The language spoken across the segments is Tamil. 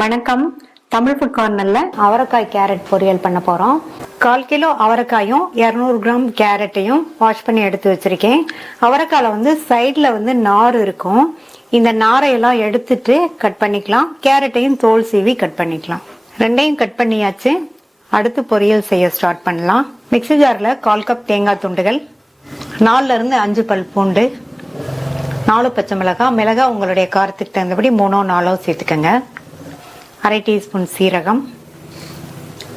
வணக்கம். தமிழ் ஃபுட் கார்னர்ல அவரைக்காய் கேரட் பொரியல் பண்ண போறோம். 1/4 கிலோ அவரைக்காயும் 200 கிராம் கேரட்டையும் வாஷ் பண்ணி எடுத்து வச்சிருக்கேன். அவரைக்காயில சைட்ல நார் இருக்கும். இந்த நாரையெல்லாம் எடுத்துட்டு கட் பண்ணிக்கலாம். கேரட்டையும் தோல் சீவி கட் பண்ணிக்கலாம். ரெண்டையும் கட் பண்ணியாச்சு. அடுத்து பொரியல் செய்ய ஸ்டார்ட் பண்ணலாம். மிக்ஸி ஜார்ல 1/4 கப் தேங்காய் துண்டுகள், 4 இருந்து 5 பல் பூண்டு, 4 பச்சை மிளகாய். மிளகாய் உங்களுடைய காரத்துக்கு தகுந்தபடி 3 4 சேர்த்துக்கங்க. 1/2 டீஸ்பூன் சீரகம்,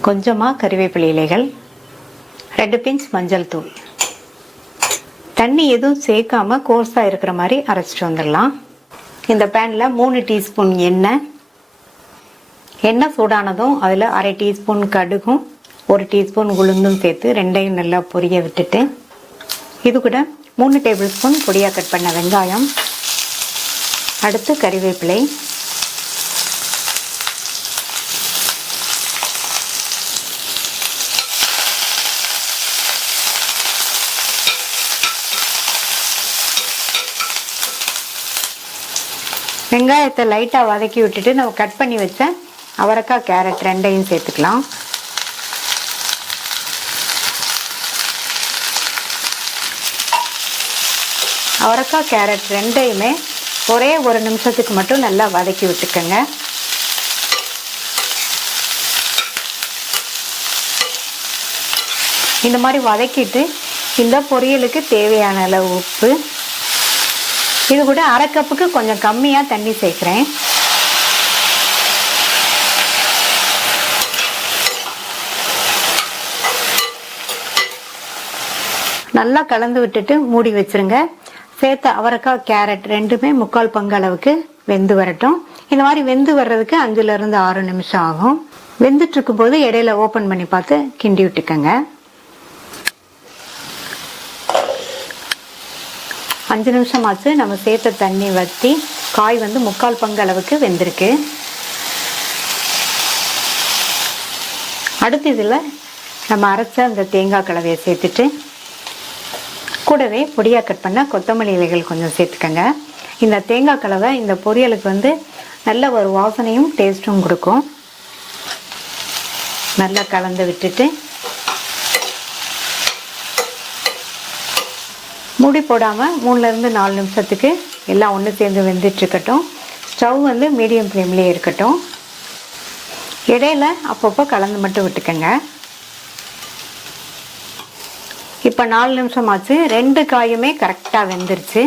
கொஞ்சமா கறிவேப்பிலை இலைகள், 2 பிஞ்ச் மஞ்சள் தூள். தண்ணி எதுவும் சேர்க்காம கோர்ஸா இருக்கிற மாதிரி அரைச்சிட்டு வந்துடலாம். இந்த பேன்ல 3 டீஸ்பூன் எண்ணெய் சூடானதும் அதுல 1/2 டீஸ்பூன் கடுகும் 1 டீஸ்பூன் உளுந்தும் சேர்த்து ரெண்டையும் நல்லா பொரிய விட்டுட்டு, இது கூட 3 டேபிள் ஸ்பூன் பொடியா கட் பண்ண வெங்காயம், அடுத்து கறிவேப்பிலை, வெங்காயத்தை லைட்டா வதக்கி விட்டுட்டு நம்ம கட் பண்ணி வச்ச அவரைக்காய் கேரட் ரெண்டையும் சேர்த்துக்கலாம். அவரைக்காய் கேரட் ரெண்டையுமே ஒரே 1 நிமிஷத்துக்கு மட்டும் நல்லா வதக்கி விட்டுக்கங்க. இந்த மாதிரி வதக்கிட்டு இந்த பொரியலுக்கு தேவையான அளவு உப்பு, இது கூட 1/2 கப்புக்கு கொஞ்சம் கம்மியா தண்ணி சேர்க்கிறேன். நல்லா கலந்து விட்டுட்டு மூடி வச்சிருங்க. சேர்த்த அவரைக்காய் கேரட் ரெண்டுமே 3/4 பங்கு அளவுக்கு வெந்து வரட்டும். இந்த மாதிரி வெந்து வர்றதுக்கு 5 இருந்து 6 நிமிஷம் ஆகும். வெந்துட்டு இருக்கும் போது இடையில ஓபன் பண்ணி பார்த்து கிண்டி விட்டுக்கங்க. 5 நிமிஷம் ஆச்சு. நம்ம சேர்த்த தண்ணி வற்றி காய் 3/4 பங்கு அளவுக்கு வெந்திருக்கு. அடுத்து இதுல நம்ம அரைச்ச அந்த தேங்காய் கலவையை சேர்த்துட்டு கூடவே பொடியா கட் பண்ண கொத்தமல்லி இலைகள் கொஞ்சம் சேர்த்துக்கங்க. இந்த தேங்காய் கலவை இந்த பொரியலுக்கு நல்ல ஒரு வாசனையும் டேஸ்டும் கொடுக்கும். நல்லா கலந்து விட்டுட்டு மூடி போடாம 3 இருந்து 4 நிமிஷத்துக்கு எல்லாம் ஒன்று சேர்ந்து வெந்துட்டு இருக்கட்டும். ஸ்டவ் மீடியம் ஃப்ளேம்லேயே இருக்கட்டும். இடையில அப்பப்போ கலந்து மட்டும் விட்டுக்கங்க. இப்போ 4 நிமிஷம் ஆச்சு. 2 காயுமே கரெக்டாக வெந்துருச்சு.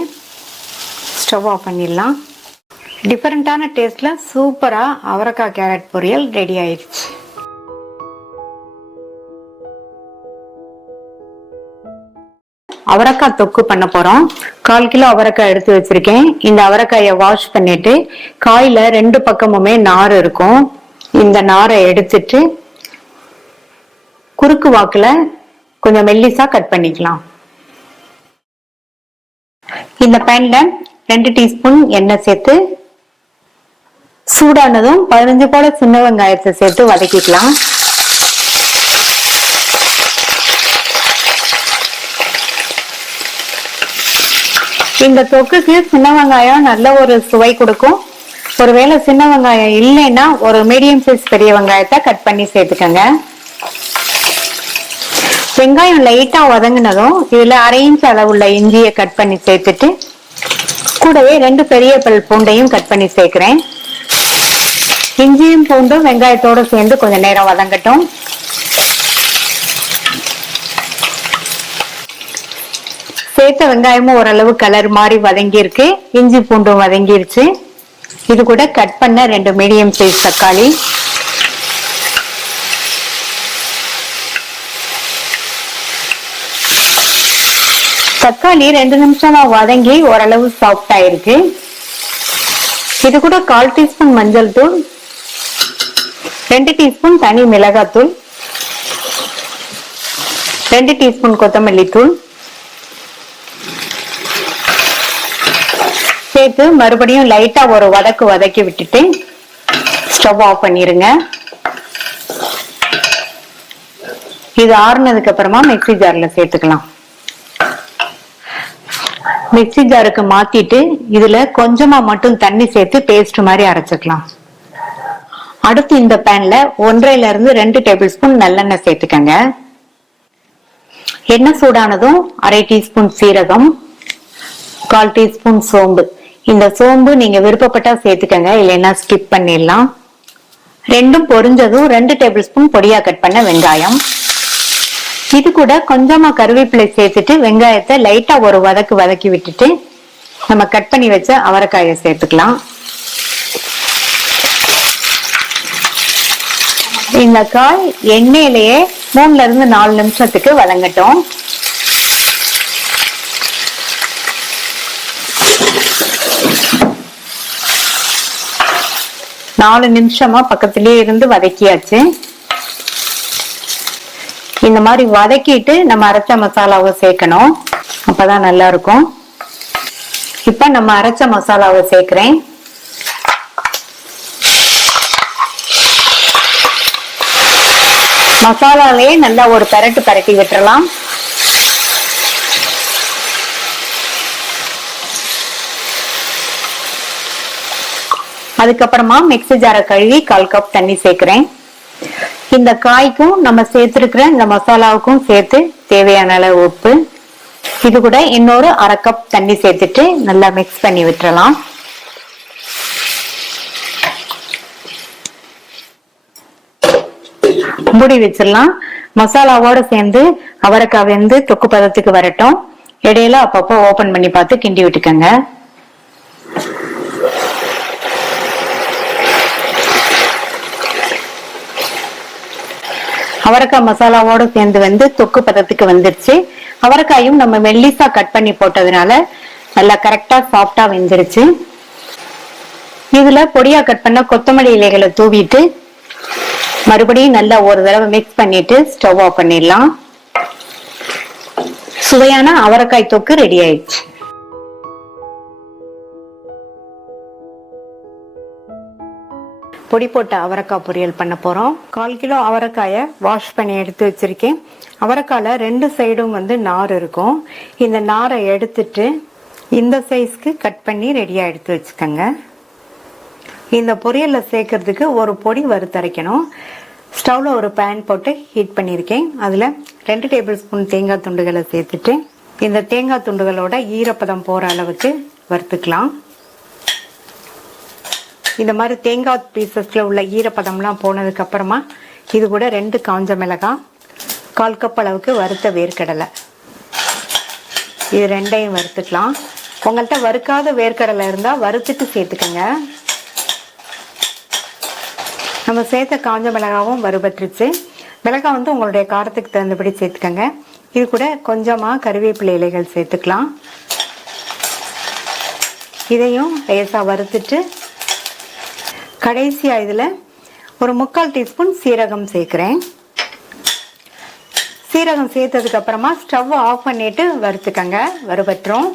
ஸ்டவ் ஆஃப் பண்ணிடலாம். டிஃப்ரெண்ட்டான டேஸ்ட்ல சூப்பரா அவரைக்காய் கேரட் பொரியல் ரெடி ஆயிடுச்சு. அவரைக்காய் தொக்கு பண்ண போறோம். 1/4 கிலோ அவரைக்காய் எடுத்து வச்சிருக்கேன். இந்த அவரைக்காயை வாஷ் பண்ணிட்டு காயில 2 பக்கமுமே நார் இருக்கும். இந்த நாரை எடுத்துட்டு குறுக்கு வாக்குல கொஞ்சம் மெல்லிசா கட் பண்ணிக்கலாம். இந்த பேன்ல 2 டீஸ்பூன் எண்ணெய் சேர்த்து சூடானதும் 15 போல சின்ன வெங்காயத்தை சேர்த்து வதக்கிக்கலாம். இந்த தொக்குக்கு சின்ன வெங்காயம் நல்ல ஒரு சுவை கொடுக்கும். ஒருவேளை சின்ன வெங்காயம் இல்லைன்னா ஒரு மீடியம் சைஸ் பெரிய வெங்காயத்தை கட் பண்ணி சேர்த்துக்கங்க. வெங்காயம் லைட்டா வதங்கினதும் இதுல 1/2 இன்ச் அளவுள்ள இஞ்சியை கட் பண்ணி சேர்த்துட்டு கூடவே 2 பெரிய பல் பூண்டையும் கட் பண்ணி சேர்க்கிறேன். இஞ்சியும் பூண்டும் வெங்காயத்தோட சேர்ந்து கொஞ்சம் நேரம் வதங்கட்டும். சேர்த்த வெங்காயமும் ஓரளவு கலர் மாதிரி வதங்கி இருக்கு. இஞ்சி பூண்டும் வதங்கிருச்சு. இது கூட கட் பண்ண 2 மீடியம் சைஸ் தக்காளி, தக்காளி 2 நிமிஷமா வதங்கி ஓரளவு சாஃப்ட் ஆயிருக்கு. இது கூட 1/4 டீஸ்பூன் மஞ்சள் தூள், 2 டீஸ்பூன் தனி மிளகாய் தூள், 2 டீஸ்பூன் கொத்தமல்லி தூள் சேர்த்து மறுபடியும் லைட்டா ஒரு வதக்கி விட்டுட்டு ஸ்டவ் ஆஃப் பண்ணிருங்க. இது ஆறுனதுக்கு அப்புறமா மிக்ஸி ஜார்ல சேர்த்துக்கலாம். மிக்ஸி ஜாருக்கு மாத்திட்டு இதுல கொஞ்சமா மட்டும் தண்ணி சேர்த்து பேஸ்ட் மாதிரி அரைச்சுக்கலாம். அடுத்து இந்த பேன்ல 1.5 டேபிள் ஸ்பூன் நல்லெண்ணெய் சேர்த்துக்கங்க. எண்ணெய் சூடானதும் 1/2 டீஸ்பூன் சீரகம், 1/4 டீஸ்பூன் சோம்பு. இந்த சோம்பு நீங்க விருப்பப்பட்டா சேர்த்துக்கங்க, இல்லைன்னா ஸ்கிப் பண்ணிடலாம். ரெண்டும் பொரிஞ்சதும் 2 டேபிள் ஸ்பூன் பொடியா கட் பண்ண வெங்காயம். இது கூட கொஞ்சமா கருவேப்பிலை சேர்த்துட்டு வெங்காயத்தை லைட்டா ஒரு வதக்கி விட்டுட்டு நம்ம கட் பண்ணி வச்ச அவரைக்காயை சேர்த்துக்கலாம். இந்த காய் எண்ணெயிலேயே 3 to 4 நிமிஷத்துக்கு வதங்கட்டும். நாலு நிமிஷமா பக்கத்திலேயே இருந்து வதக்கியாச்சு. இந்த மாதிரி வதக்கிட்டு நம்ம அரைச்ச மசாலாவை சேர்க்கணும், அப்பதான் நல்லா இருக்கும். இப்ப நம்ம அரைச்ச மசாலாவை சேர்க்கிறேன். மசாலாலேயே நல்லா ஒரு பரட்டி விட்டுறலாம். அதுக்கப்புறமா மிக்ஸி ஜாரை கழுவி 1/4 கப் தண்ணி சேர்க்கிறேன். இந்த காய்க்கும் நம்ம சேர்த்திருக்கிற இந்த மசாலாவுக்கும் சேர்த்து தேவையான அளவு உப்பு, இது கூட இன்னொரு 1/2 கப் தண்ணி சேர்த்துட்டு நல்லா மிக்ஸ் பண்ணி விட்டுறலாம். மூடி வச்சிடலாம். மசாலாவோட சேர்ந்து அவரைக்காய் வெந்து தொக்கு பதத்துக்கு வரட்டும். இடையில அப்பப்போ ஓபன் பண்ணி பார்த்து கிண்டி விட்டுக்கங்க. அவரைக்காய் மசாலாவோட சேர்ந்து வந்து தொக்கு பதத்துக்கு வந்துருச்சு. அவரைக்காயும் நம்ம மெல்லிசா கட் பண்ணி போட்டதுனால நல்லா கரெக்டா சாஃப்டா வெந்துருச்சு. இதுல பொடியா கட் பண்ண கொத்தமல்லி இலைகளை தூவிட்டு மறுபடியும் நல்லா ஒரு தடவை மிக்ஸ் பண்ணிட்டு ஸ்டவ் ஆஃப் பண்ணிடலாம். சுவையான அவரைக்காய் தொக்கு ரெடி ஆயிடுச்சு. பொடி போட்ட அவரைக்காய் பொரியல் பண்ண போறோம். 1/4 கிலோ அவரைக்காயை வாஷ் பண்ணி எடுத்து வச்சிருக்கேன். அவரைக்காயில 2 சைடும் வந்து நார் இருக்கும். இந்த நாரை எடுத்துட்டு இந்த சைஸ்க்கு கட் பண்ணி ரெடியா எடுத்து வச்சுக்கோங்க. இந்த பொரியல்ல சேர்க்கறதுக்கு ஒரு பொடி வறுத்தரைக்கணும். ஸ்டவ்ல ஒரு பேன் போட்டு ஹீட் பண்ணியிருக்கேன். அதுல 2 டேபிள் ஸ்பூன் தேங்காய் துண்டுகளை சேர்த்துட்டு இந்த தேங்காய் துண்டுகளோட ஈரப்பதம் போற அளவுக்கு வறுத்துக்கலாம். இந்த மாதிரி தேங்காய் பீசஸ்ல உள்ள ஈரப்பதம்லாம் போனதுக்கு அப்புறமா இது கூட 2 காஞ்ச மிளகாய், 1/4 கப் அளவுக்கு வறுத்த வேர்க்கடலை, இது ரெண்டையும் வறுத்துக்கலாம். உங்கள்கிட்ட வறுக்காத வேர்க்கடலை இருந்தா வறுத்துட்டு சேர்த்துக்கங்க. நம்ம சேர்த்த காஞ்ச மிளகாவும் வறுபட்டுருச்சு. மிளகாய் வந்து உங்களுடைய காரத்துக்கு தகுந்தபடி சேர்த்துக்கங்க. இது கூட கொஞ்சமா கருவேப்பிலை இலைகள் சேர்த்துக்கலாம். இதையும் லேசா வறுத்துட்டு கடைசியா இதுல ஒரு 3/4 டீஸ்பூன் சீரகம் சேர்க்கிறேன். சீரகம் சேர்த்ததுக்கு அப்புறமா ஸ்டவ் ஆஃப் பண்ணிட்டு வறுத்துக்கங்க, வறுபட்டுரும்.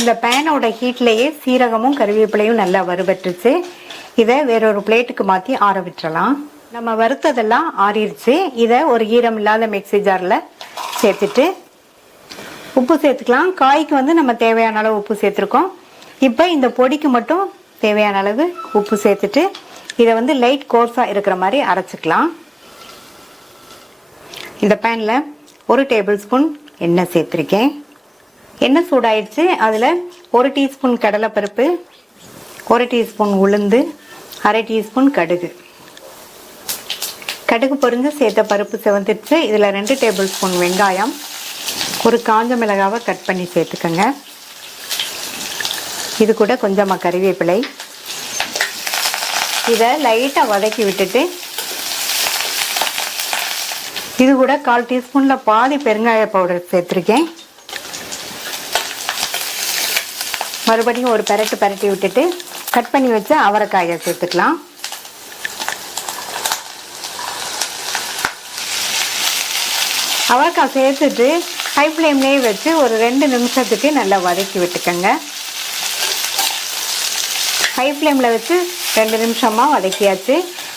இந்த பேனோட ஹீட்லயே சீரகமும் கருவேப்பிலையும் நல்லா வறுபட்டுருச்சு. இதை வேறொரு பிளேட்டுக்கு மாத்தி ஆற விட்டுறலாம். நம்ம வறுத்ததெல்லாம் ஆறிடுச்சு. இதை ஒரு ஈரம் இல்லாத மிக்ஸி ஜார்ல சேர்த்துட்டு உப்பு சேர்த்துக்கலாம். காய்க்கு வந்து நம்ம தேவையான அளவு உப்பு சேர்த்துருக்கோம். இப்போ இந்த பொடிக்கு மட்டும் தேவையான அளவு உப்பு சேர்த்துட்டு இதை வந்து லைட் கோர்ஸா இருக்கிற மாதிரி அரைச்சிக்கலாம். இந்த பேன்ல 1 டேபிள் ஸ்பூன் எண்ணெய் சேர்த்திருக்கேன். எண்ணெய் சூடாயிடுச்சு. அதுல 1 டீஸ்பூன் கடலைப்பருப்பு, 1 டீஸ்பூன் உளுந்து, 1/2 டீஸ்பூன் கடுகு. கடுகு பொரிஞ்சு சேர்த்த பருப்பு செவந்துடுச்சு. இதுல 2 டேபிள் ஸ்பூன் வெங்காயம், ஒரு காஞ்ச மிளகாவை கட் பண்ணி சேர்த்துக்கங்க. இது கூட கொஞ்சமா கறிவேப்பிலை. இதை லைட்டா வதக்கி விட்டுட்டு இது கூட 1/4 டீஸ்பூன்ல பாதி பெருங்காய பவுடர் சேர்த்திருக்கேன். மறுபடியும் ஒரு பரட்டி விட்டுட்டு கட் பண்ணி வச்ச அவரைக்காயை சேர்த்துக்கலாம். அவரைக்காய் சேர்த்துட்டு ஹை ஃப்ளேம்லேயே வச்சு ஒரு 2 நிமிஷத்துக்கு நல்லா வதக்கி விட்டுக்கங்க. ஹை ஃப்ளேமில் வச்சு 2 நிமிஷமா வதக்கியாச்சு.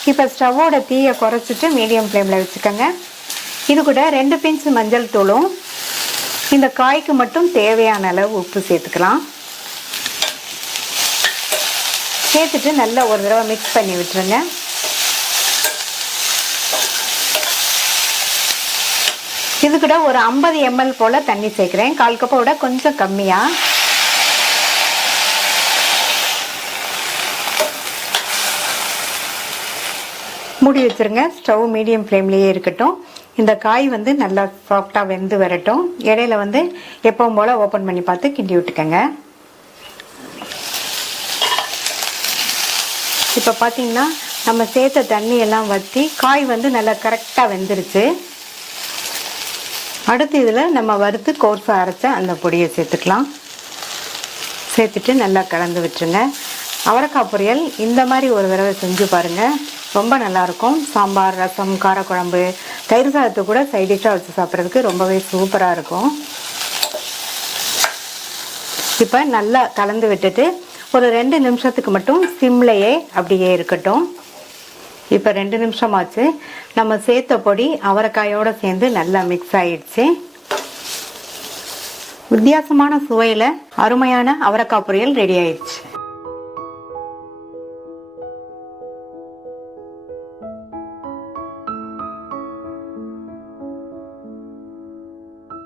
இப்போ ஸ்டவ்வோட தீயை குறைச்சிட்டு மீடியம் ஃப்ளேமில் வச்சுக்கோங்க. இது கூட 2 பிஞ்ச் மஞ்சள் தூளும் இந்த காய்க்கு மட்டும் தேவையான அளவு உப்பு சேர்த்துக்கலாம். சேர்த்துட்டு நல்லா ஒரு தடவை மிக்ஸ் பண்ணி விட்டுருங்க. இது கூட ஒரு 50 ml போல தண்ணி சேர்க்கிறேன். 1/4 கப்பை விட கொஞ்சம் கம்மியா. மூடி வச்சிருங்க. ஸ்டவ் மீடியம் ஃப்ளேம்லேயே இருக்கட்டும். இந்த காய் வந்து நல்லா சாஃப்டாக வெந்து வரட்டும். இடையில வந்து எப்பவும் போல் ஓப்பன் பண்ணி பார்த்து கிண்டி விட்டுக்கங்க. இப்போ பார்த்தீங்கன்னா நம்ம சேர்த்த தண்ணி எல்லாம் வற்றி காய் வந்து நல்லா கரெக்டாக வெந்துருச்சு. அடுத்து இதில் நம்ம வறுத்து கோர்ஸாக அரைச்ச அந்த பொடியை சேர்த்துக்கலாம். சேர்த்துட்டு நல்லா கலந்து விட்டுருங்க. அவரைக்காய் பொரியல் இந்த மாதிரி ஒரு தடவை செஞ்சு பாருங்கள். ரொம்ப நல்லாயிருக்கும். சாம்பார், ரசம், காரக்குழம்பு, தயிர் சாதத்தை கூட சைட் டிஷ்ஷாக வச்சு சாப்பிட்றதுக்கு ரொம்பவே சூப்பராக இருக்கும். இப்போ நல்லா கலந்து விட்டுட்டு ஒரு 2 நிமிஷத்துக்கு மட்டும் சிம்லையே அப்படியே இருக்கட்டும். இப்போ 2 நிமிஷம் ஆச்சு. நம்ம சேர்த்த பொடி அவரைக்காயோடு சேர்ந்து நல்லா மிக்ஸ் ஆயிடுச்சு. வித்தியாசமான சுவையில் அருமையான அவரைக்காய் பொரியல் ரெடி ஆயிடுச்சு.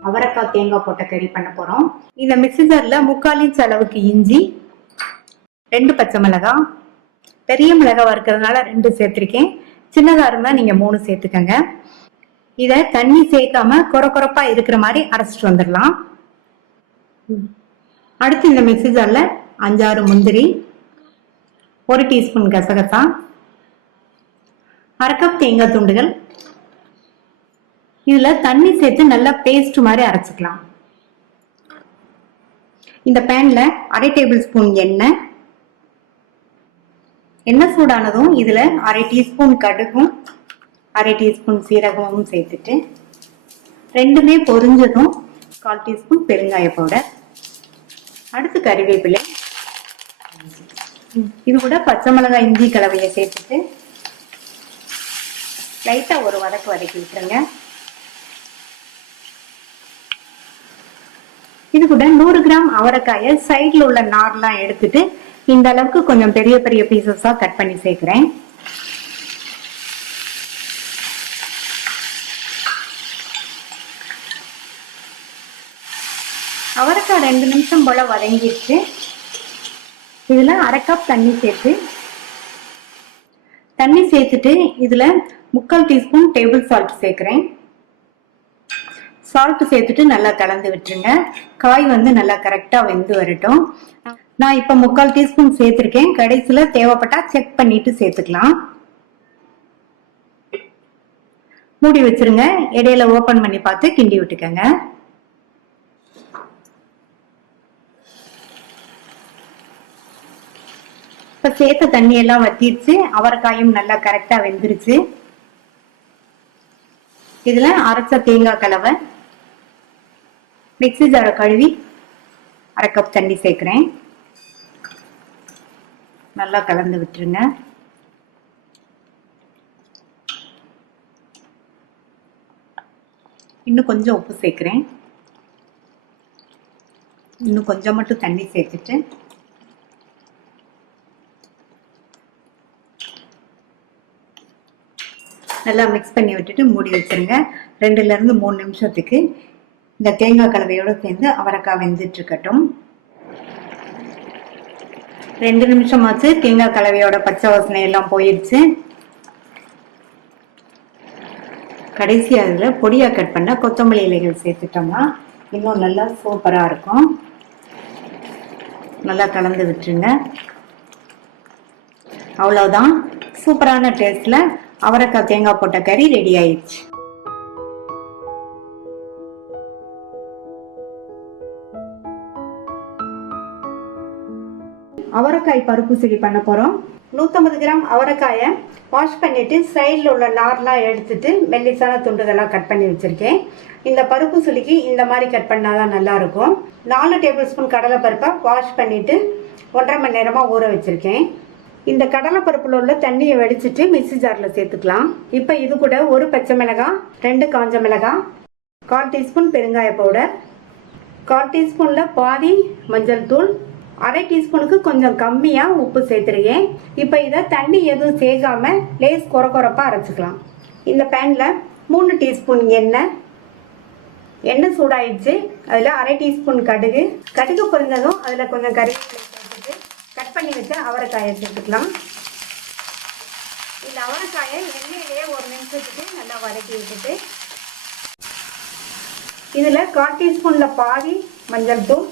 அவரைக்காய் தேங்காய் போட்ட கறி பண்ண போறோம். இந்த மிக்ஸி ஜார்ல 3/4 இன்ச் அளவுக்கு இஞ்சி, 2 பச்சை மிளகாய், பெரிய மிளகாய் வறுக்கிறதுனால 2 சேர்த்திருக்கேன். சின்னதா இருந்தா நீங்க 3 சேர்த்துக்கங்க. இத தண்ணி சேர்க்காம கொரகொரப்பா இருக்கிற மாதிரி அரைச்சிட்டு வந்துடலாம். அடுத்து இந்த மிக்ஸி ஜார்ல 5-6 முந்திரி, 1 டீஸ்பூன் கசகசா, 1/2 கப் தேங்காய் துண்டுகள். இதுல தண்ணி சேர்த்து நல்லா பேஸ்ட் மாதிரி அரைச்சிக்கலாம். இந்த பேன்ல 1/2 டேபிள் ஸ்பூன் எண்ணெய் சூடானதும் இதுல 1/2 டீஸ்பூன் கடுகும் 1/2 டீஸ்பூன் சீரகமும் சேர்த்துட்டு ரெண்டுமே பொரிஞ்சதும் 1/4 டீஸ்பூன் பெருங்காய பவுடர், அடுத்து கறிவேப்பிலை, இது கூட பச்சை மிளகாய், இஞ்சி கலவையை சேர்த்துட்டு லைட்டா ஒரு வதக்கி விட்டுருங்க. இது கூட 100 கிராம் அவரைக்காயை சைட்ல உள்ள நார்லாம் எடுத்துட்டு இந்த அளவுக்கு கொஞ்சம் பெரிய பெரிய பீசஸா கட் பண்ணி சேர்க்கிறேன். அவரைக்காய் 2 நிமிஷம் போல வதங்கிடுச்சு. இதுல 1/2 கப் தண்ணி சேர்த்துட்டு இதுல 3/4 டீஸ்பூன் டேபிள் சால்ட் சேர்க்கிறேன். சால்ட் சேர்த்துட்டு நல்லா கலந்து விட்டுருங்க. காய் வந்து நல்லா கரெக்டா வெந்து வரட்டும். நான் இப்ப 3/4 டீஸ்பூன் சேர்த்திருக்கேன். கடைசியில தேவைப்பட்டா செக் பண்ணிட்டு சேர்த்துக்கலாம். மூடி வச்சிருங்க. இடையில ஓபன் பண்ணி பார்த்து கிண்டி விட்டுக்கங்க. இப்ப சேர்த்த தண்ணி எல்லாம் வத்திடுச்சு. அவரைக்காயும் நல்லா கரெக்டா வெந்துருச்சு. இதுல அரைச்ச தேங்காய் கலவை, மிக்ஸி ஜாரை கழுவி 1/2 கப் தண்ணி சேர்க்கிறேன். நல்லா கலந்து விட்டுருங்க. இன்னும் கொஞ்சம் உப்பு சேர்க்கிறேன். இன்னும் கொஞ்சம் மட்டும் தண்ணி சேர்த்துட்டு நல்லா மிக்ஸ் பண்ணி விட்டுட்டு மூடி வச்சிருங்க. 2ல இருந்து 3 நிமிஷத்துக்கு இந்த தேங்காய் கலவையோட சேர்ந்து அவரைக்காய் வெந்துட்டு இருக்கட்டும். 2 நிமிஷம் ஆச்சு. தேங்காய் கலவையோட பச்சை வாசனை எல்லாம் போயிடுச்சு. கடைசியா அதுல பொடியா கட் பண்ண கொத்தமல்லி இலைகள் சேர்த்துட்டோம்னா இன்னும் நல்லா சூப்பரா இருக்கும். நல்லா கலந்து விட்டுருங்க. அவ்வளவுதான். சூப்பரான டேஸ்ட்ல அவரைக்காய் தேங்காய் போட்ட கறி ரெடி ஆயிடுச்சு. அவரைக்காய் பருப்பு சிலி பண்ண போறோம். 150 கிராம் அவரைக்காயை வாஷ் பண்ணிட்டு சைடில் உள்ள நார்லாம் எடுத்துட்டு மெல்லிசான துண்டுகளாக கட் பண்ணி வச்சிருக்கேன். இந்த பருப்பு சுளிக்கு இந்த மாதிரி கட் பண்ணாதான் நல்லா இருக்கும். 4 டேபிள் ஸ்பூன் கடலை பருப்பை வாஷ் பண்ணிட்டு 1.5 மணி நேரமா ஊற வச்சிருக்கேன். இந்த கடலை பருப்புல உள்ள தண்ணியை வடிச்சிட்டு மிக்ஸி ஜார்ல சேர்த்துக்கலாம். இப்போ இது கூட 1 பச்சை மிளகாய், 2 காஞ்ச மிளகாய், 1/4 டீஸ்பூன் பெருங்காய பவுடர், 1/4 டீஸ்பூன்ல பாதி மஞ்சள் தூள், 1/2 டீஸ்பூனுக்கு கொஞ்சம் கம்மியாக உப்பு சேர்த்துருக்கேன். இப்போ இதை தண்ணி எதுவும் சேர்க்காம லேஸ் கொரப்பாக அரைச்சிக்கலாம். இந்த பேனில் 3 டீஸ்பூன் எண்ணெய் சூடாயிடுச்சு. அதில் 1/2 டீஸ்பூன் கடுகு பொரிஞ்சதும் அதில் கொஞ்சம் கருவேப்பிலை சேர்த்துட்டு கட் பண்ணி வச்ச அவரைக்காயை சேர்த்துக்கலாம். இந்த அவரைக்காயை எண்ணெயிலேயே 1 நிமிஷத்துக்கு நல்லா வதக்கி விட்டுட்டு இதில் 1/4 டீஸ்பூனில் பாதி மஞ்சள் தூள்,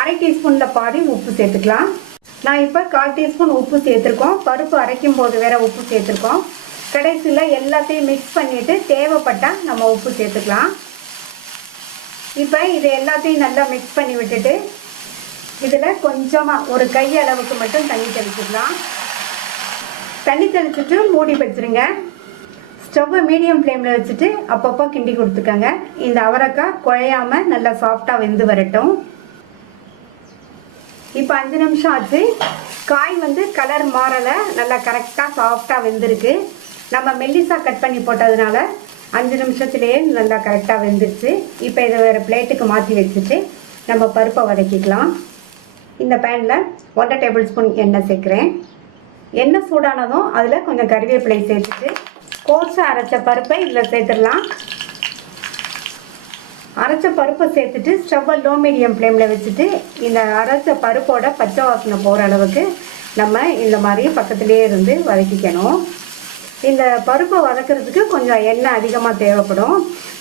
1/2 டீஸ்பூனில் பாதி உப்பு சேர்த்துக்கலாம். நான் இப்போ 1/4 டீஸ்பூன் உப்பு சேர்த்துருக்கோம். பருப்பு அரைக்கும் போது வேற உப்பு சேர்த்துருக்கோம். கடைசியில் எல்லாத்தையும் மிக்ஸ் பண்ணிவிட்டு தேவைப்பட்டால் நம்ம உப்பு சேர்த்துக்கலாம். இப்போ இது எல்லாத்தையும் நல்லா மிக்ஸ் பண்ணி விட்டுட்டு இதில் கொஞ்சமாக ஒரு கை அளவுக்கு மட்டும் தண்ணி தெளிச்சுக்கலாம். தண்ணி தெளிச்சுட்டு மூடி வச்சுருங்க. ஸ்டவ்வை மீடியம் ஃப்ளேமில் வச்சுட்டு அப்பப்போ கிண்டி கொடுத்துக்கோங்க. இந்த அவரைக்காய் குழையாமல் நல்லா சாஃப்டாக வெந்து வரட்டும். இப்போ 5 நிமிஷம் ஆச்சு. காய் வந்து கலர் மாறலை, நல்லா கரெக்டாக சாஃப்டாக வெந்திருக்கு. நம்ம மெல்லிசாக கட் பண்ணி போட்டதுனால 5 நிமிஷத்துலேயே நல்லா கரெக்டாக வெந்துருச்சு. இப்போ இதை வேறு பிளேட்டுக்கு மாற்றி வச்சுட்டு நம்ம பருப்பை வதக்கிக்கலாம். இந்த பேனில் 1 டேபிள் ஸ்பூன் எண்ணெய் சேர்க்குறேன். எண்ணெய் சூடானதும் அதில் கொஞ்சம் கறிவேப்பிலை சேர்த்துட்டு கோர்ஸாக அரைச்ச பருப்பை இதில் சேர்த்துடலாம். அரைச்ச பருப்பை சேர்த்துட்டு ஸ்டவ்வை லோ மீடியம் ஃப்ளேமில் வச்சுட்டு இந்த அரைச்ச பருப்போட பச்சை வாசனை போகிற அளவுக்கு நம்ம இந்த மாதிரி பக்கத்துலேயே இருந்து வதக்கிக்கணும். இந்த பருப்பை வதக்கிறதுக்கு கொஞ்சம் எண்ணெய் அதிகமாக தேவைப்படும்.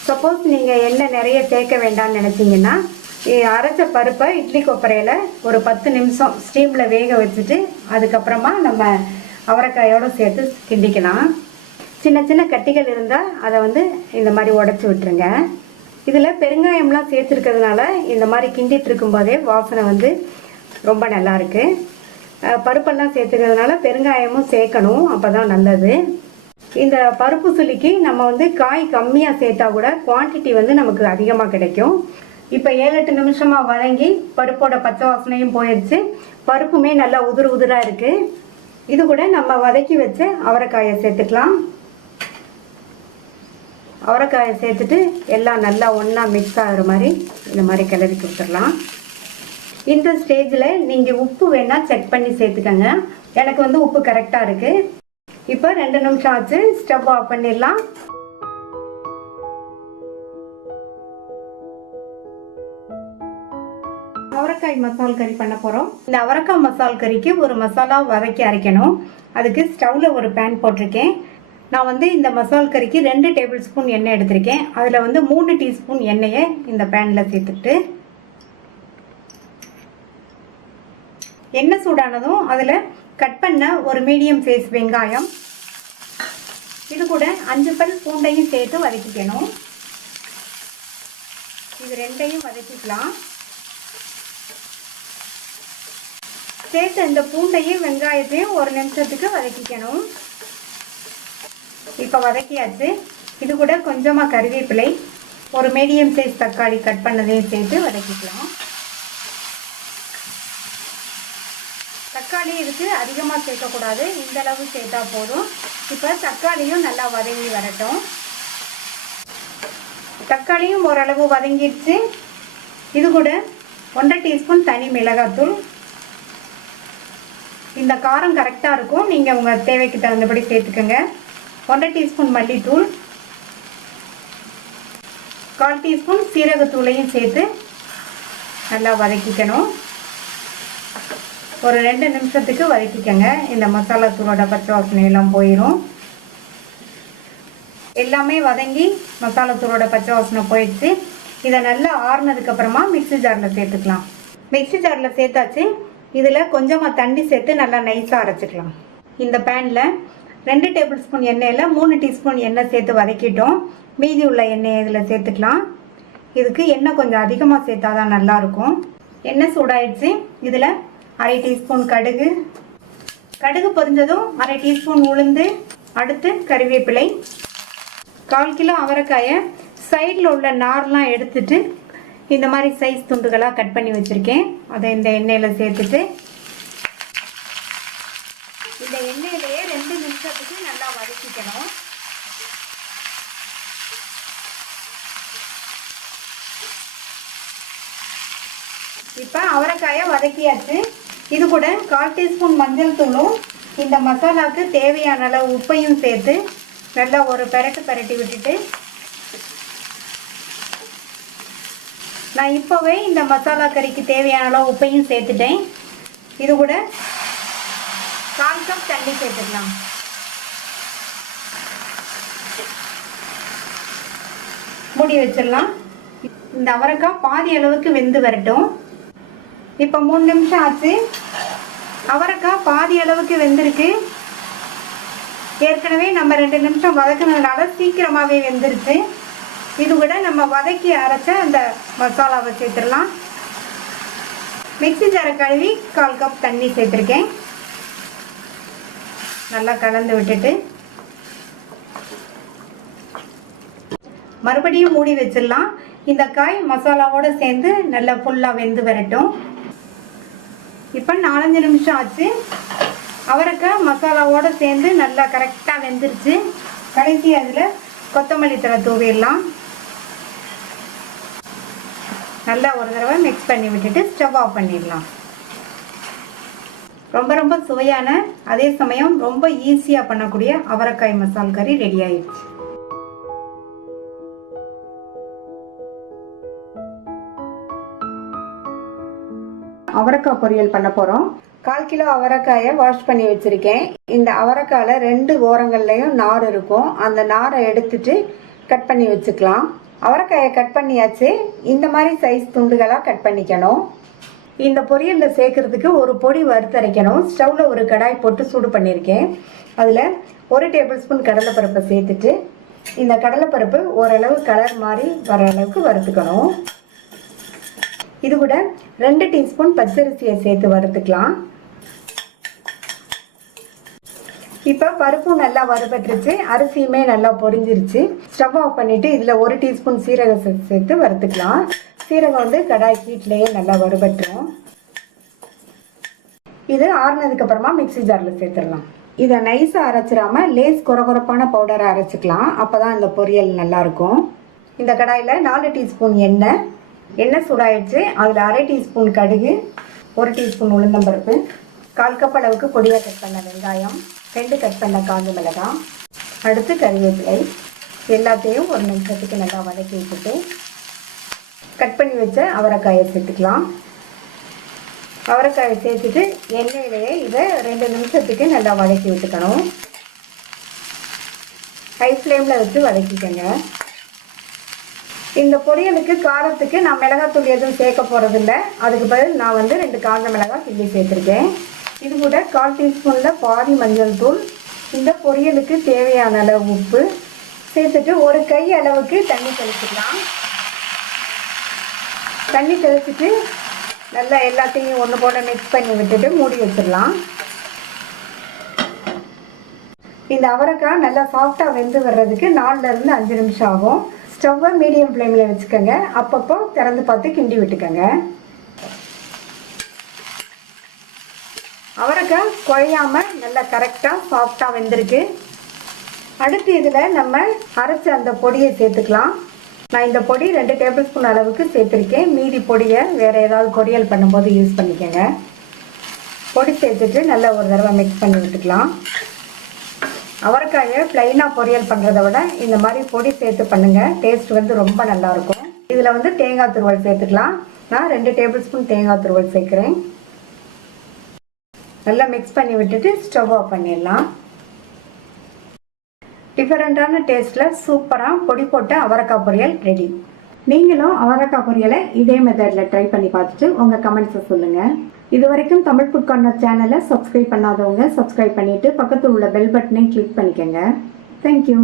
சப்போஸ் நீங்கள் எண்ணெய் நிறைய சேர்க்க வேண்டாம்னு நினச்சிங்கன்னா அரைச்ச பருப்பை இட்லி கொப்பரையில் ஒரு 10 நிமிஷம் ஸ்டீமில் வேக வச்சுட்டு அதுக்கப்புறமா நம்ம அவரைக்காயோடு சேர்த்து கிண்டிக்கலாம். சின்ன சின்ன கட்டிகள் இருந்தால் அதை வந்து இந்த மாதிரி உடச்சி விட்டுருங்க. இதில் பெருங்காயம்லாம் சேர்த்துருக்கிறதுனால இந்த மாதிரி கிண்டிட்டு இருக்கும்போதே வாசனை வந்து ரொம்ப நல்லாயிருக்கு. பருப்பெல்லாம் சேர்த்துக்கிறதுனால பெருங்காயமும் சேர்க்கணும், அப்போ தான் நல்லது. இந்த பருப்பு சுளிக்கு நம்ம வந்து காய் கம்மியாக சேர்த்தா கூட குவான்டிட்டி வந்து நமக்கு அதிகமாக கிடைக்கும். இப்போ 7-8 நிமிஷமாக வதங்கி பருப்போட பச்சை வாசனையும் போயிடுச்சு. பருப்புமே நல்லா உதிராக இருக்குது. இது கூட நம்ம வதக்கி வச்ச அவரைக்காயை சேர்த்துக்கலாம். அவரைக்காயை சேர்த்துட்டு எல்லாம் நல்லா ஒன்றா மிக்ஸ் ஆகிற மாதிரி இந்த மாதிரி கிளறி கொடுத்துடலாம். இந்த ஸ்டேஜில் நீங்கள் உப்பு வேணால் செக் பண்ணி சேர்த்துக்கங்க. எனக்கு வந்து உப்பு கரெக்டாக இருக்குது. இப்போ 2 நிமிஷம் ஆச்சு. ஸ்டவ் ஆஃப் பண்ணிடலாம். அவரைக்காய் மசால் கறி பண்ண போகிறோம். இந்த அவரைக்காய் மசால் கறிக்கு ஒரு மசாலா வதக்கி அரைக்கணும். அதுக்கு ஸ்டவ்வில் ஒரு பேன் போட்டிருக்கேன். நான் வந்து இந்த மசால் கறிக்கு 2 டேபிள் ஸ்பூன் எண்ணெய் எடுத்திருக்கேன். அதில் வந்து 3 டீஸ்பூன் எண்ணெயை இந்த பேனில் சேர்த்துட்டு எண்ணெய் சூடானதும் அதில் கட் பண்ண ஒரு மீடியம் சைஸ் வெங்காயம், இது கூட 5 பல் பூண்டையும் சேர்த்து வதக்கிக்கணும். இது ரெண்டையும் வதக்கிக்கலாம். சேர்த்து இந்த பூண்டையும் வெங்காயத்தையும் 1 நிமிஷத்துக்கு வதக்கிக்கணும். இப்போ வதக்கியாச்சு. இது கூட கொஞ்சமாக கறிவேப்பிலை, ஒரு மீடியம் சைஸ் தக்காளி கட் பண்ணதையும் சேர்த்து வதக்கிக்கலாம். தக்காளி இதுக்கு அதிகமாக சேர்க்கக்கூடாது, இந்த அளவு சேர்த்தா போதும். இப்போ தக்காளியும் நல்லா வதங்கி வரட்டும். தக்காளியும் ஓரளவு வதங்கிடுச்சு. இது கூட 1/2 டீஸ்பூன் தனி மிளகாத்தூள். இந்த காரம் கரெக்டாக இருக்கும், நீங்கள் உங்கள் தேவைக்கு தகுந்தபடி சேர்த்துக்கோங்க. 1/2 டீஸ்பூன் மல்லித்தூள், 1/4 டீஸ்பூன் சீரகத்தூளையும் சேர்த்து நல்லா வதக்கிக்கணும். ஒரு 2 நிமிஷத்துக்கு வதக்கிக்கங்க. இந்த மசாலா தூளோட பச்சை வாசனையெல்லாம் போயிடும். எல்லாமே வதங்கி மசாலா தூளோட பச்சை வாசனை போயிடுச்சு. இதை நல்லா ஆறுனதுக்கப்புறமா மிக்ஸி ஜாரில் சேர்த்துக்கலாம். மிக்ஸி ஜாரில் சேர்த்தாச்சு. இதில் கொஞ்சமாக தண்ணி சேர்த்து நல்லா நைஸாக அரைச்சிக்கலாம். இந்த பேனில் 2 டேபிள் ஸ்பூன் எண்ணெயில் 3 டீஸ்பூன் எண்ணெய் சேர்த்து வதக்கிட்டோம். மீதி உள்ள எண்ணெயை இதில் சேர்த்துக்கலாம். இதுக்கு எண்ணெய் கொஞ்சம் அதிகமாக சேர்த்தா தான் நல்லாயிருக்கும். எண்ணெய் சூடாயிடுச்சு. இதில் 1/2 டீஸ்பூன் கடுகு பொரிஞ்சதும் 1/2 டீஸ்பூன் உளுந்து, அடுத்து கறிவேப்பிலை, 1/4 கிலோ அவரைக்காயை சைடில் உள்ள நார்லாம் எடுத்துட்டு இந்த மாதிரி சைஸ் துண்டுகளாக கட் பண்ணி வச்சுருக்கேன். அதை இந்த எண்ணெயில் சேர்த்துட்டு இந்த எண்ணெயிலேயே 2 நிமிஷத்துக்கு நல்லா வதக்கிக்கணும். இப்போ அவரைக்காயை வதக்கியாச்சு. இது கூட 1/4 டீஸ்பூன் மஞ்சள் தூளும் இந்த மசாலாவுக்கு தேவையான அளவு உப்பையும் சேர்த்து நல்லா ஒரு பெரட்டி விட்டுட்டு, நான் இப்போவே இந்த மசாலா கறிக்கு தேவையான அளவு உப்பையும் சேர்த்துட்டேன். இது கூட 1/4 கப் தண்ணி சேர்த்துக்கலாம். மூடி வச்சிடலாம். இந்த அவரைக்காய் பாதி அளவுக்கு வெந்து வரட்டும். இப்போ 3 நிமிஷம் ஆச்சு. அவரைக்காய் பாதி அளவுக்கு வெந்திருக்கு. ஏற்கனவே நம்ம 2 நிமிஷம் வதக்குனதுனால சீக்கிரமாகவே வெந்துருச்சு. இது கூட நம்ம வதக்கி அரைச்ச அந்த மசாலாவை சேர்த்துடலாம். மிக்ஸி ஜாரை கழுவி 1/4 கப் தண்ணி சேர்த்துருக்கேன். நல்லா கலந்து விட்டுட்டு மறுபடியும் மூடி வச்சிடலாம். இந்த காய் மசாலாவோடு சேர்ந்து நல்லா ஃபுல்லாக வெந்து வரட்டும். இப்போ 4-5 நிமிஷம் ஆச்சு. அவரைக்காய் மசாலாவோடு சேர்ந்து நல்லா கரெக்டாக வெந்துருச்சு. கடைசி அதில் கொத்தமல்லி தழை தூவிடலாம். நல்லா ஒரு தடவை மிக்ஸ் பண்ணி விட்டுட்டு ஸ்டவ் ஆஃப் பண்ணிடலாம். ரொம்ப சுவையான, அதே சமயம் ரொம்ப ஈஸியாக பண்ணக்கூடிய அவரைக்காய் மசால் கறி ரெடி ஆயிடுச்சு. அவரைக்காய் பொரியல் பண்ண போகிறோம். 1/4 கிலோ அவரைக்காயை வாஷ் பண்ணி வச்சுருக்கேன். இந்த அவரைக்காயில் 2 ஓரங்கள்லையும் நார் இருக்கும். அந்த நாரை எடுத்துட்டு கட் பண்ணி வச்சுக்கலாம். அவரைக்காயை கட் பண்ணியாச்சு. இந்த மாதிரி சைஸ் துண்டுகளாக கட் பண்ணிக்கணும். இந்த பொரியலில் சேர்க்கறதுக்கு ஒரு பொடி வறுத்தரைக்கணும். ஸ்டவ்வில் ஒரு கடாய் போட்டு சூடு பண்ணியிருக்கேன். அதில் 1 டேபிள் ஸ்பூன் கடலைப்பருப்பை சேர்த்துட்டு இந்த கடலைப்பருப்பு ஓரளவு கலர் மாதிரி வர அளவுக்கு வறுத்துக்கணும். இது கூட 2 டீஸ்பூன் பச்சரிசியை சேர்த்து வறுத்துக்கலாம். இப்போ பருப்பும் நல்லா வறுபட்டுருச்சு. அரிசியுமே நல்லா பொரிஞ்சிருச்சு. ஸ்டவ் ஆஃப் பண்ணிவிட்டு இதில் 1 டீஸ்பூன் சீரகம் சேர்த்து வறுத்துக்கலாம். சீரகம் வந்து கடாய் ஹீட்லேயே நல்லா வறுபட்டுரும். இது ஆறுனதுக்கப்புறமா மிக்ஸி ஜாரில் சேர்த்துடலாம். இதை நைஸாக அரைச்சிடாம லேஸ் குறகுறப்பான பவுடரை அரைச்சிக்கலாம். அப்போ தான் இந்த பொரியல் நல்லாயிருக்கும். இந்த கடாயில் 4 டீஸ்பூன் எண்ணெய் சூடாயிடுச்சு. அதில் 1/2 டீஸ்பூன் கடுகு, 1 டீஸ்பூன் உளுந்தம்பருப்பு, 1/4 கப் அளவுக்கு பொடியாக கட் பண்ண வெங்காயம், 2 கட் பண்ண காஞ்ச மிளகாய், அடுத்து கறிவேப்பிலை எல்லாத்தையும் 1 நிமிஷத்துக்கு நல்லா வதக்கி வச்சுட்டு கட் பண்ணி வச்ச அவரைக்காயை சேர்த்துக்கலாம். அவரைக்காயை சேர்த்துட்டு எண்ணெயிலேயே இதை 2 நிமிஷத்துக்கு நல்லா வதக்கி விட்டுக்கணும். ஹை ஃப்ளேமில் வச்சு வதக்கிக்கங்க. இந்த பொரியலுக்கு காரத்துக்கு நான் மிளகாத்தூள் எதுவும் சேர்க்க போகிறதில்ல. அதுக்கு பதில் நான் வந்து 2 காஞ்ச மிளகாய் கிள்ளி சேர்த்துருக்கேன். இது கூட 1/4 டீஸ்பூனில் பாதி மஞ்சள் தூள், இந்த பொரியலுக்கு தேவையான அளவு உப்பு சேர்த்துட்டு ஒரு கை அளவுக்கு தண்ணி தெளிச்சுக்கலாம். தண்ணி தெளிச்சுட்டு நல்லா எல்லாத்தையும் ஒன்று போல மிக்ஸ் பண்ணி விட்டுட்டு மூடி வச்சிடலாம். இந்த அவரைக்காய் நல்லா சாஃப்டாக வெந்து வர்றதுக்கு 4-5 நிமிஷம் ஆகும். ஸ்டவ்வை மீடியம் ஃப்ளேமில் வச்சுக்கோங்க. அப்பப்போ திறந்து பார்த்து கிண்டி விட்டுக்கோங்க. அவரைக்காய் குழையாமல் நல்லா கரெக்டாக சாஃப்டாக வெந்திருக்கு. அடுத்து இதில் நம்ம அரைச்ச அந்த பொடியை சேர்த்துக்கலாம். நான் இந்த பொடி 2 டேபிள் ஸ்பூன் அளவுக்கு சேர்த்துருக்கேன். மீதி பொடியை வேறு ஏதாவது பொரியல் பண்ணும்போது யூஸ் பண்ணிக்கோங்க. பொடி சேர்த்துட்டு நல்லா ஒரு தடவை மிக்ஸ் பண்ணி விட்டுக்கலாம். அவரைக்காயை ப்ளைனாக பொரியல் பண்ணுறதை விட இந்த மாதிரி பொடி சேர்த்து பண்ணுங்கள். டேஸ்ட் வந்து ரொம்ப நல்லாயிருக்கும். இதில் வந்து தேங்காய் துருவல் சேர்த்துக்கலாம். நான் 2 டேபிள் ஸ்பூன் தேங்காய் துருவல் சேர்க்குறேன். நல்லா மிக்ஸ் பண்ணி விட்டுட்டு ஸ்டவ் ஆஃப் பண்ணிடலாம். டிஃபரெண்ட்டான டேஸ்ட்டில் சூப்பராக பொடி போட்ட அவரைக்காய் பொரியல் ரெடி. நீங்களும் அவரைக்காய் பொரியலை இதே மெத்தடில் ட்ரை பண்ணி பார்த்துட்டு உங்கள் கமெண்ட்ஸை சொல்லுங்கள். இது வரைக்கும் தமிழ் ஃபுட் கார்னர் சேனலை சப்ஸ்கிரைப் பண்ணாதவங்க சப்ஸ்கிரைப் பண்ணிவிட்டு பக்கத்தில் உள்ள பெல் பட்டனை கிளிக் பண்ணிக்கோங்க. தேங்க்யூ.